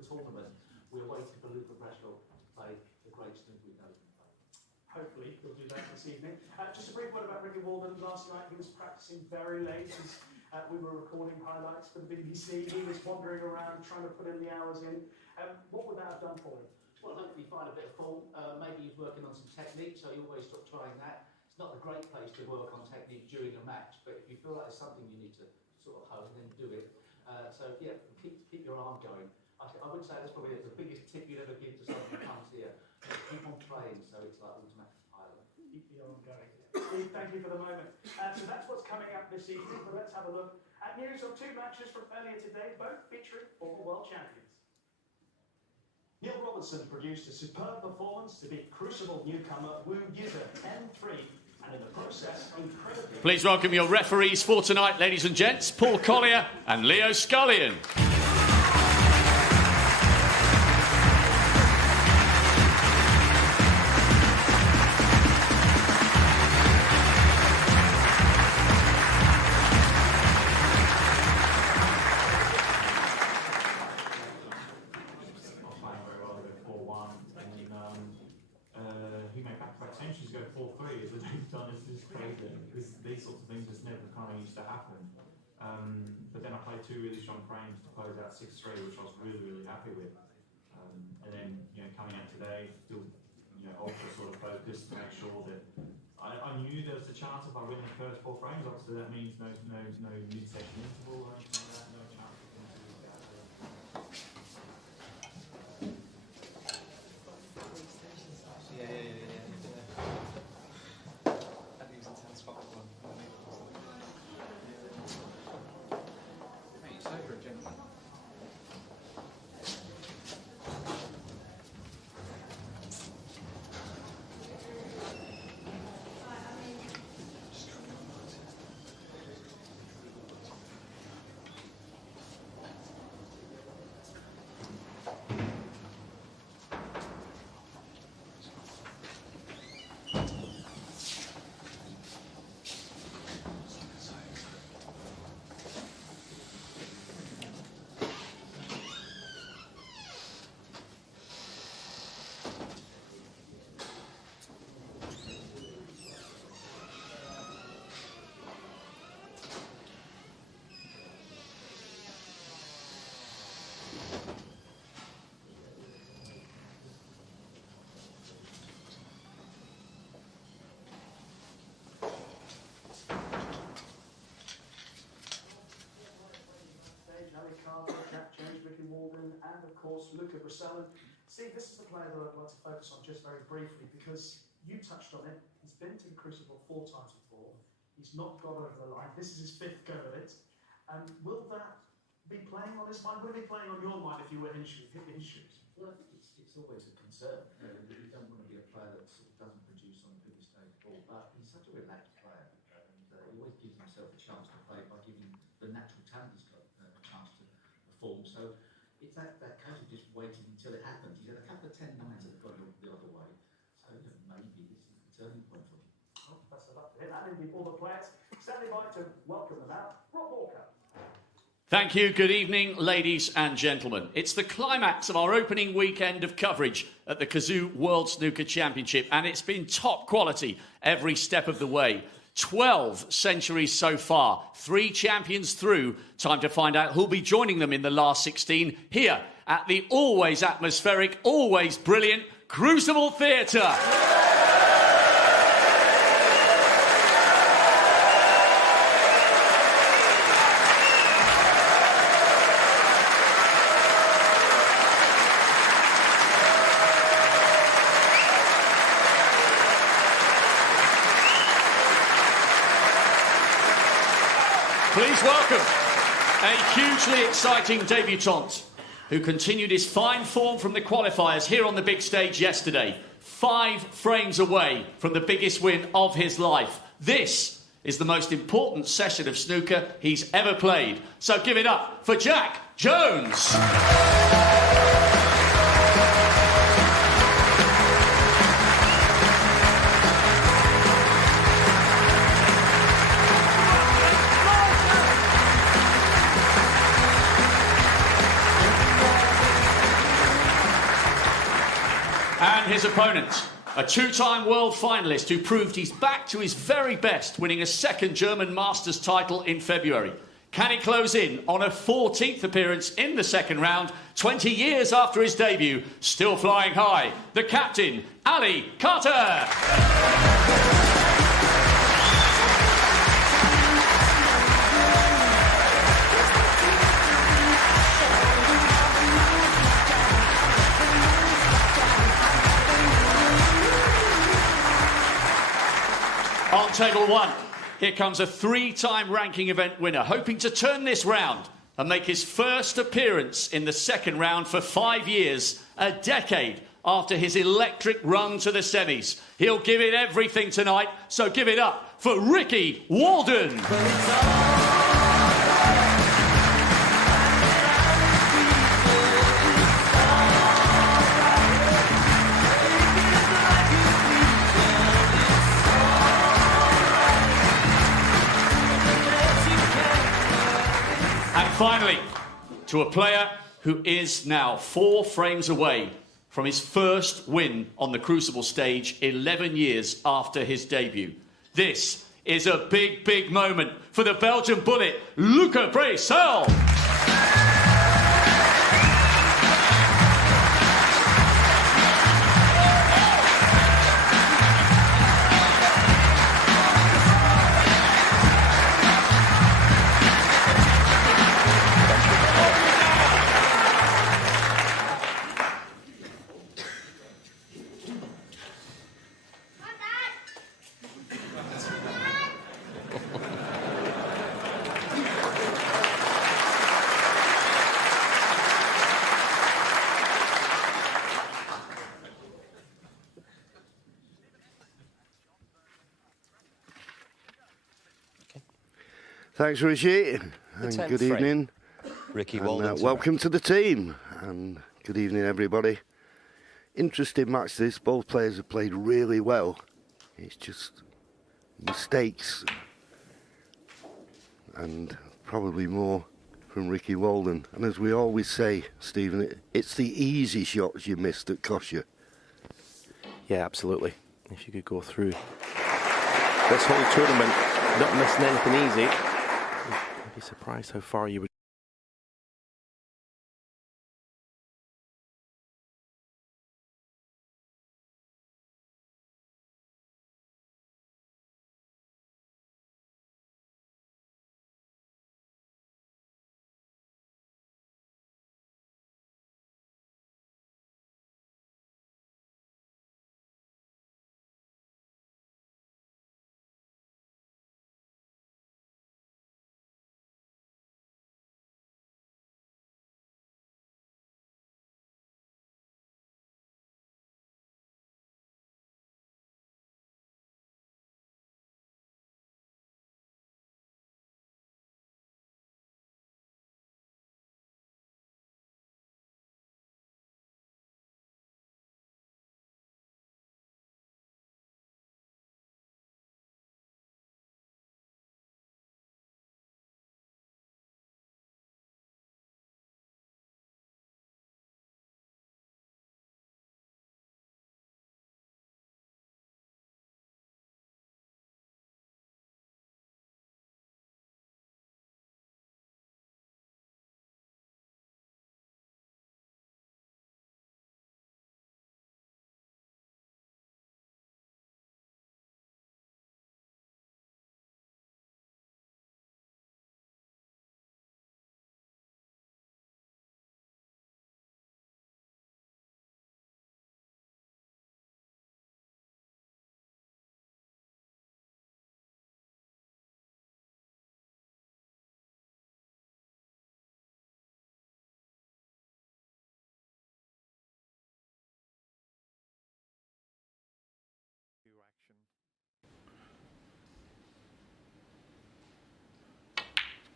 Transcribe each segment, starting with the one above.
snooker tournament. We're waiting for Luca Brashall to play the great snooker we know he can play. Hopefully we'll do that this evening. Just a brief word about Ricky Walden. Last night he was practicing very late as we were recording highlights for the BBC. He was wandering around trying to put in the hours in. What would that have done for him? Well, hopefully find a bit of form. Maybe he's working on some technique, so you always stop trying that. It's not a great place to work on technique during a match, but if you feel like it's something you need to sort of hone, then do it. So yeah, keep your arm going. I would say that's probably the biggest tip you'd ever give to someone who comes here. Keep on playing, so it's like automatic pilot. Keep the arm going. Steve, thank you for the moment. So that's what's coming up this evening, but let's have a look at news of 2 matches from earlier today, both featuring former world champions. Neil Robertson produced a superb performance to beat Crucible newcomer Wu Yize 10-3, and in the process, incredibly... Please welcome your referees for tonight, ladies and gents, Paul Collier and Leo Scullion. He made back-to-back centuries go 4-3 as they've done. It's crazy because these sorts of things just never kind of used to happen. But then I played 2 really strong frames to close out 6-3, which I was really happy with. And then coming out today, still ultra sort of focused to make sure that I knew there was a chance if I win the first 4 frames. Obviously that means no mid-session interval or anything like that. No chance of things to get out there. Jack James, Ricky Walden, and of course Luca Brashall. Steve, this is the player that I'd like to focus on just very briefly because you touched on it. He's been to the Crucible 4 times before. He's not got over the line. This is his 5th go at it. Will that be playing on his mind? Will it be playing on your mind if you were hit his shoes? Well, I think it's always a concern. You don't want to be a player that sort of doesn't produce on the biggest stage ball, but he's such a relaxed player, and he always gives himself a chance to play by giving the natural talent he's got a chance to perform. So it's that case of just waiting until it happens. He's had a couple of 10-9s that have gone the other way, so maybe this is the turning point for him. Well, best of luck to him and indeed all the players. Standing by to welcome them out, Rob Walker. Thank you. Good evening, ladies and gentlemen. It's the climax of our opening weekend of coverage at the Kazoo World Snooker Championship, and it's been top quality every step of the way. 12 centuries so far, 3 champions through. Time to find out who'll be joining them in the last 16 here at the always atmospheric, always brilliant Crucible Theatre. Please welcome a hugely exciting debutante who continued his fine form from the qualifiers here on the big stage yesterday. 5 frames away from the biggest win of his life. This is the most important session of snooker he's ever played. So give it up for Jack Jones. And his opponent, a two-time world finalist who proved he's back to his very best, winning a second German Masters title in February. Can he close in on a 14th appearance in the second round, 20 years after his debut, still flying high? The captain, Ali Carter. On table one, here comes a three-time ranking event winner, hoping to turn this round and make his first appearance in the second round for 5 years, a decade after his electric run to the semis. He'll give it everything tonight, so give it up for Ricky Walden. Finally, to a player who is now 4 frames away from his first win on the Crucible stage 11 years after his debut. This is a big, big moment for the Belgian bullet, Luca Brecel. Thanks, Rishi, and good evening. Ricky Walden. Welcome to the team, and good evening, everybody. Interesting match this. Both players have played really well. It's just mistakes, and probably more from Ricky Walden. And as we always say, Stephen, it's the easy shots you miss that cost you. Yeah, absolutely. If you could go through this whole tournament not missing anything easy, I'd be surprised how far you would.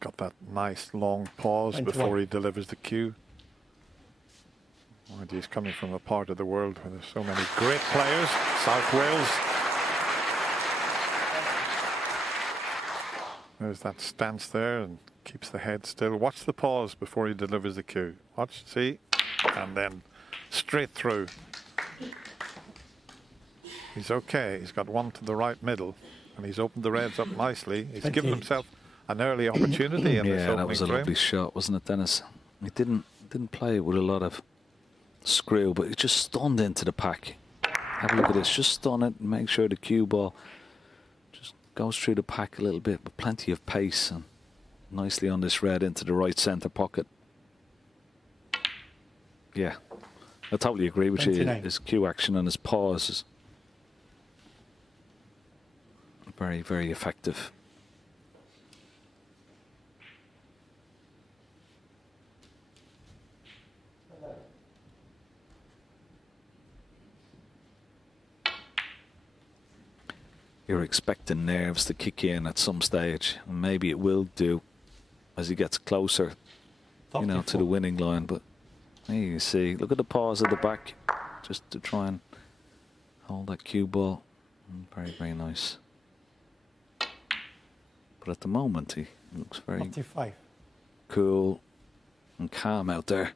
Got that nice long pause before he delivers the cue. And he's coming from a part of the world where there's so many great players, South Wales. There's that stance there and keeps the head still. Watch the pause before he delivers the cue. Watch, see, and then straight through. He's okay. He's got one to the right middle, and he's opened the reds up nicely. He's given himself an early opportunity in this Yeah, opening that was a lovely frame. shot, wasn't it, Dennis? He didn't play it with a lot of screw, but he just stunned into the pack. Have a look at this. Just stun it and make sure the cue ball just goes through the pack a little bit, with plenty of pace, and nicely on this red into the right centre pocket. Yeah, I totally agree with you. His cue action and his pause is very, very effective. You're expecting nerves to kick in at some stage, and maybe it will do as he gets closer, you know, to the winning line. But there you see, look at the pause at the back, just to try and hold that cue ball. Very, very nice. But at the moment, he looks very cool and calm out there.